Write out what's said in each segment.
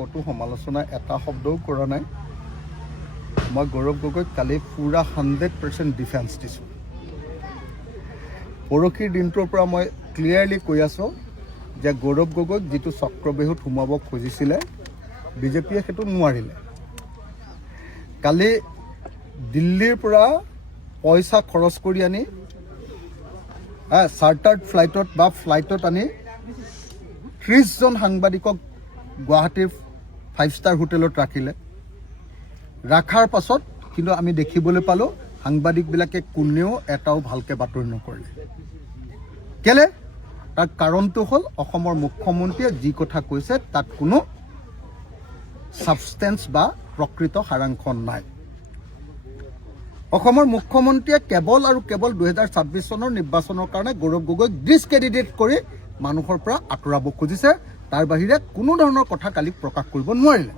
ক'তো সমালোচনা এটা শব্দও কৰা নাই। মই গৌৰৱ গগৈক কালি পূৰা 100% ডিফেন্স দিছোঁ। পৰহিৰ দিনটোৰ পৰা মই ক্লিয়াৰলি কৈ আছোঁ যে গৌৰৱ গগৈক যিটো চক্ৰবেহুত সোমাব খুজিছিলে বিজেপিয়ে সেইটো নোৱাৰিলে। কালি দিল্লীৰ পৰা পইচা খৰচ কৰি আনি চাৰ্টাৰ্ড ফ্লাইটত বা ফ্লাইটত আনি 30জন সাংবাদিকক গুৱাহাটীৰ 5 ষ্টাৰ হোটেলত ৰাখিলে। ৰাখাৰ পাছত কিন্তু আমি দেখিবলৈ পালোঁ সাংবাদিকবিলাকে কোনেও এটাও ভালকৈ বাতৰি নকৰিলে। কেলে? তাৰ কাৰণটো হ'ল অসমৰ মুখ্যমন্ত্ৰীয়ে যি কথা কৈছে তাত কোনো ছাবষ্টেঞ্চ বা প্ৰকৃত সাৰাংশ নাই। অসমৰ মুখ্যমন্ত্ৰীয়ে কেৱল আৰু কেৱল 2026 চনৰ নিৰ্বাচনৰ কাৰণে গৌৰৱ গগৈক ডিছক্ৰেডিটেট কৰি মানুহৰ পৰা আঁতৰাব খুজিছে। তাৰ বাহিৰে কোনো ধৰণৰ কথা কালি প্ৰকাশ কৰিব নোৱাৰিলে।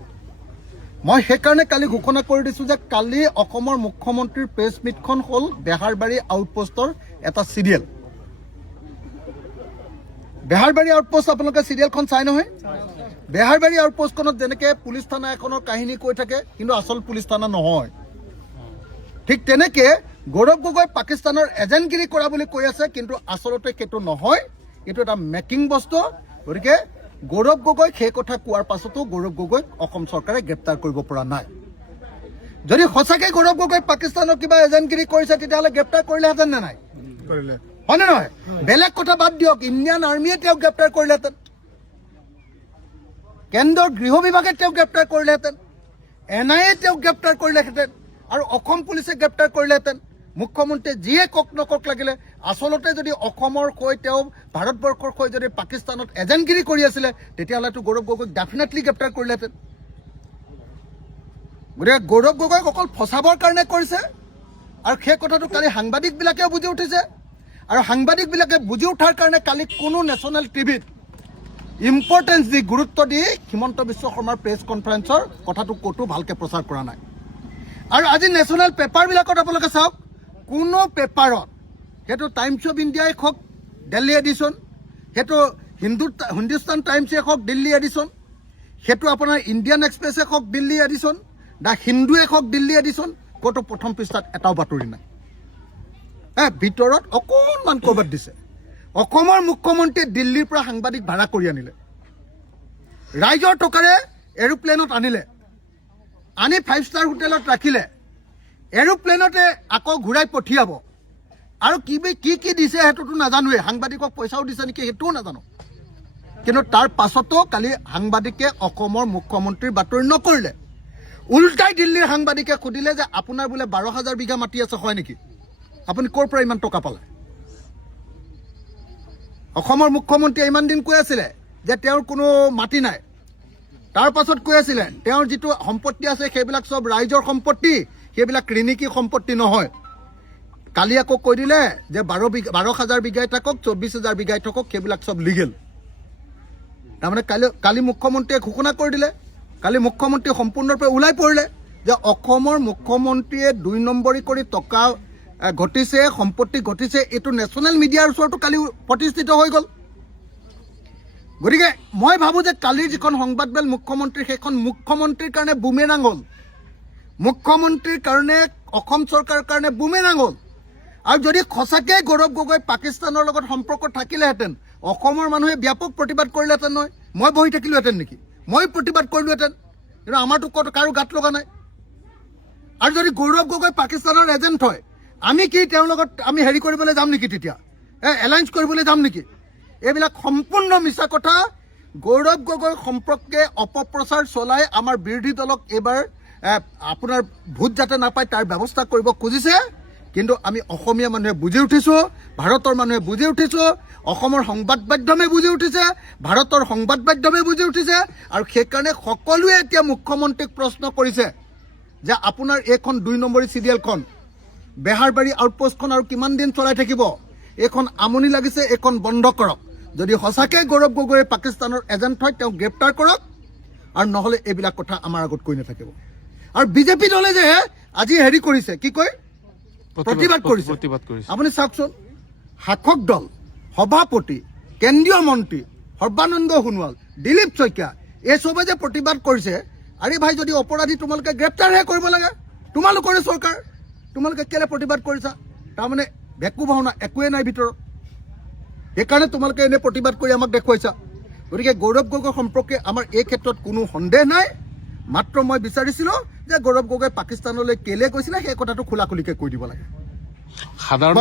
মই সেইকাৰণে কালি ঘোষণা কৰি দিছোঁ যে কালি অসমৰ মুখ্যমন্ত্ৰীৰ প্ৰেছ মিটখন হ'ল বেহাৰবাৰী আউটপোষ্টৰ এটা চিৰিয়েল। বেহাৰবাৰী আউটপোষ্ট আপোনালোকে চিৰিয়েলখন চাই নহয়? বেহাৰবাৰী আউটপোষ্টখনত যেনেকৈ পুলিচ থানা এখনৰ কাহিনী কৈ থাকে কিন্তু আচল পুলিচ থানা নহয়, ঠিক তেনেকৈ গৌৰৱ গগৈ পাকিস্তানৰ এজেণ্টগিৰি কৰা বুলি কৈ আছে কিন্তু আচলতে সেইটো নহয়, এইটো এটা মেকিং বস্তু। গতিকে গৌৰৱ গগৈক সেই কথা কোৱাৰ পাছতো গৌৰৱ গগৈক অসম চৰকাৰে গ্ৰেপ্তাৰ কৰিব পৰা নাই। যদি সঁচাকৈ গৌৰৱ গগৈ পাকিস্তানৰ কিবা এজেণ্টগিৰি কৰিছে তেতিয়াহ'লে গ্ৰেপ্তাৰ কৰিলেহেঁতেন নে নাই? হয়নে নহয়? বেলেগ কথা বাদ দিয়ক, ইণ্ডিয়ান আৰ্মিয়ে তেওঁক গ্ৰেপ্তাৰ কৰিলেহেঁতেন, কেন্দ্ৰৰ গৃহ বিভাগে তেওঁক গ্ৰেপ্তাৰ কৰিলেহেঁতেন, NIA তেওঁক গ্ৰেপ্তাৰ কৰিলেহেঁতেন আৰু অসম পুলিচে গ্ৰেপ্তাৰ কৰিলেহেঁতেন। মুখ্যমন্ত্ৰীয়ে যিয়ে কক নকক লাগিলে আচলতে যদি অসমৰ হৈ তেওঁ ভাৰতবৰ্ষৰ হৈ যদি পাকিস্তানত এজেণ্টগিৰি কৰি আছিলে তেতিয়াহ'লেতো গৌৰৱ গগৈক ডেফিনেটলি গ্ৰেপ্তাৰ কৰিলেহেঁতেন। গতিকে গৌৰৱ গগৈক অকল ফচাবৰ কাৰণে কৰিছে আৰু সেই কথাটো কালি সাংবাদিকবিলাকেও বুজি উঠিছে। আৰু সাংবাদিকবিলাকে বুজি উঠাৰ কাৰণে কালি কোনো নেশ্যনেল টিভিত ইম্পৰ্টেঞ্চ দি গুৰুত্ব দি হিমন্ত বিশ্ব শৰ্মাৰ প্ৰেছ কনফাৰেন্সৰ কথাটো ক'তো ভালকৈ প্ৰচাৰ কৰা নাই। আৰু আজি নেশ্যনেল পেপাৰবিলাকত আপোনালোকে চাওক, কোনো পেপাৰত, সেইটো টাইমছ অফ ইণ্ডিয়াই হওক দিল্লী এডিশ্যন, সেইটো হিন্দুস্তান টাইমছে হওক দিল্লী এডিশ্যন, সেইটো আপোনাৰ ইণ্ডিয়ান এক্সপ্ৰেছে হওক দিল্লী এডিশ্যন, দ্য হিন্দুৱে হওক দিল্লী এডিশ্যন, ক'তো প্ৰথম পৃষ্ঠাত এটাও বাতৰি নাই। ভিতৰত অকণমান ক'ৰবাত দিছে। অসমৰ মুখ্যমন্ত্ৰীয়ে দিল্লীৰ পৰা সাংবাদিক ভাড়া কৰি আনিলে, ৰাইজৰ টকাৰে এৰোপ্লেনত আনিলে, আনি 5 ষ্টাৰ হোটেলত ৰাখিলে, এৰোপ্লেনতে আকৌ ঘূৰাই পঠিয়াব আৰু কি কি দিছে সেইটোতো নাজানোৱেই, সাংবাদিকক পইচাও দিছে নেকি সেইটোও নাজানো। কিন্তু তাৰ পাছতো কালি সাংবাদিকে অসমৰ মুখ্যমন্ত্ৰীৰ বাতৰি নকৰিলে। উল্টাই দিল্লীৰ সাংবাদিকে সুধিলে যে আপোনাৰ বোলে 12,000 বিঘা মাটি আছে, হয় নেকি? আপুনি ক'ৰ পৰা ইমান টকা পালে? অসমৰ মুখ্যমন্ত্ৰীয়ে ইমান দিন কৈ আছিলে যে তেওঁৰ কোনো মাটি নাই, তাৰ পাছত কৈ আছিলে তেওঁৰ যিটো সম্পত্তি আছে সেইবিলাক চব ৰাইজৰ সম্পত্তি, সেইবিলাক ঋণিকী সম্পত্তি নহয়। কালি আকৌ কৈ দিলে যে 12,000 বিঘাই থাকক, 24,000 বিঘাই থাকক, সেইবিলাক চব লিগেল। তাৰমানে কালি মুখ্যমন্ত্ৰীয়ে ঘোষণা কৰি দিলে, কালি মুখ্যমন্ত্ৰী সম্পূৰ্ণৰূপে ওলাই পৰিলে যে অসমৰ মুখ্যমন্ত্ৰীয়ে 2 নম্বৰী কৰি টকা ঘটিছে, সম্পত্তি ঘটিছে, এইটো নেশ্যনেল মিডিয়াৰ ওচৰতো কালি প্ৰতিষ্ঠিত হৈ গ'ল। গতিকে মই ভাবোঁ যে কালিৰ যিখন সংবাদমেল মুখ্যমন্ত্ৰীৰ, সেইখন মুখ্যমন্ত্ৰীৰ কাৰণে বুমেৰাং হ'ল, মুখ্যমন্ত্ৰীৰ কাৰণে, অসম চৰকাৰৰ কাৰণে বুমেৰাং হ'ল। আৰু যদি সঁচাকৈ গৌৰৱ গগৈ পাকিস্তানৰ লগত সম্পৰ্ক থাকিলেহেঁতেন অসমৰ মানুহে ব্যাপক প্ৰতিবাদ কৰিলেহেঁতেন নহয়। মই বহি থাকিলোহেঁতেন নেকি? মই প্ৰতিবাদ কৰিলোহেঁতেন, কিন্তু আমাৰতো কাৰো গাত লগা নাই। আৰু যদি গৌৰৱ গগৈ পাকিস্তানৰ এজেণ্ট হয়, আমি কি তেওঁৰ লগত আমি হেৰি কৰিবলৈ যাম নেকি? তেতিয়া এলায়েন্স কৰিবলৈ যাম নেকি? এইবিলাক সম্পূৰ্ণ মিছা কথা। গৌৰৱ গগৈ সম্পৰ্কে অপপ্ৰচাৰ চলাই আমাৰ বিৰোধী দলক এইবাৰ আপোনাৰ ভোট যাতে নাপায় তাৰ ব্যৱস্থা কৰিব খুজিছে। কিন্তু আমি অসমীয়া মানুহে বুজি উঠিছোঁ, ভাৰতৰ মানুহে বুজি উঠিছোঁ, অসমৰ সংবাদ মাধ্যমে বুজি উঠিছে, ভাৰতৰ সংবাদ মাধ্যমে বুজি উঠিছে। আৰু সেইকাৰণে সকলোৱে এতিয়া মুখ্যমন্ত্ৰীক প্ৰশ্ন কৰিছে যে আপোনাৰ এইখন 2 নম্বৰী চিৰিয়েলখন বেহাৰবাৰী আউটপোষ্টখন আৰু কিমান দিন চলাই থাকিব? এইখন আমনি লাগিছে, এইখন বন্ধ কৰক। যদি সঁচাকৈ গৌৰৱ গগৈ পাকিস্তানৰ এজেণ্ট হয় তেওঁক গ্ৰেপ্তাৰ কৰক, আৰু নহ'লে এইবিলাক কথা আমাৰ আগত কৈ নাথাকিব। আৰু বিজেপি দলে যে আজি হেৰি কৰিছে, কি কয়, প্ৰতিবাদ কৰিছে। আপুনি চাওকচোন, শাসক দল, সভাপতি, কেন্দ্ৰীয় মন্ত্ৰী সৰ্বানন্দ সোণোৱাল, দিলীপ শইকীয়া, এই চবে যে প্ৰতিবাদ কৰিছে, আৰে ভাই যদি অপৰাধী তোমালোকে গ্ৰেপ্তাৰহে কৰিব লাগে, তোমালোকৰে চৰকাৰ, তোমালোকে কেলে প্ৰতিবাদ কৰিছা? তাৰমানে ভেকু ভাওনা একোৱে নাই ভিতৰত, সেইকাৰণে তোমালোকে এনে প্ৰতিবাদ কৰি আমাক দেখুৱাইছা। গতিকে গৌৰৱ গগৈ সম্পৰ্কে আমাৰ এই ক্ষেত্ৰত কোনো সন্দেহ নাই। মাত্ৰ মই বিচাৰিছিলোঁ যে গৌৰৱ গগৈ পাকিস্তানলৈ কেলে গৈছিলে সেই কথাটো খোলা খুলিকৈ কৈ দিব লাগে। সাধাৰণ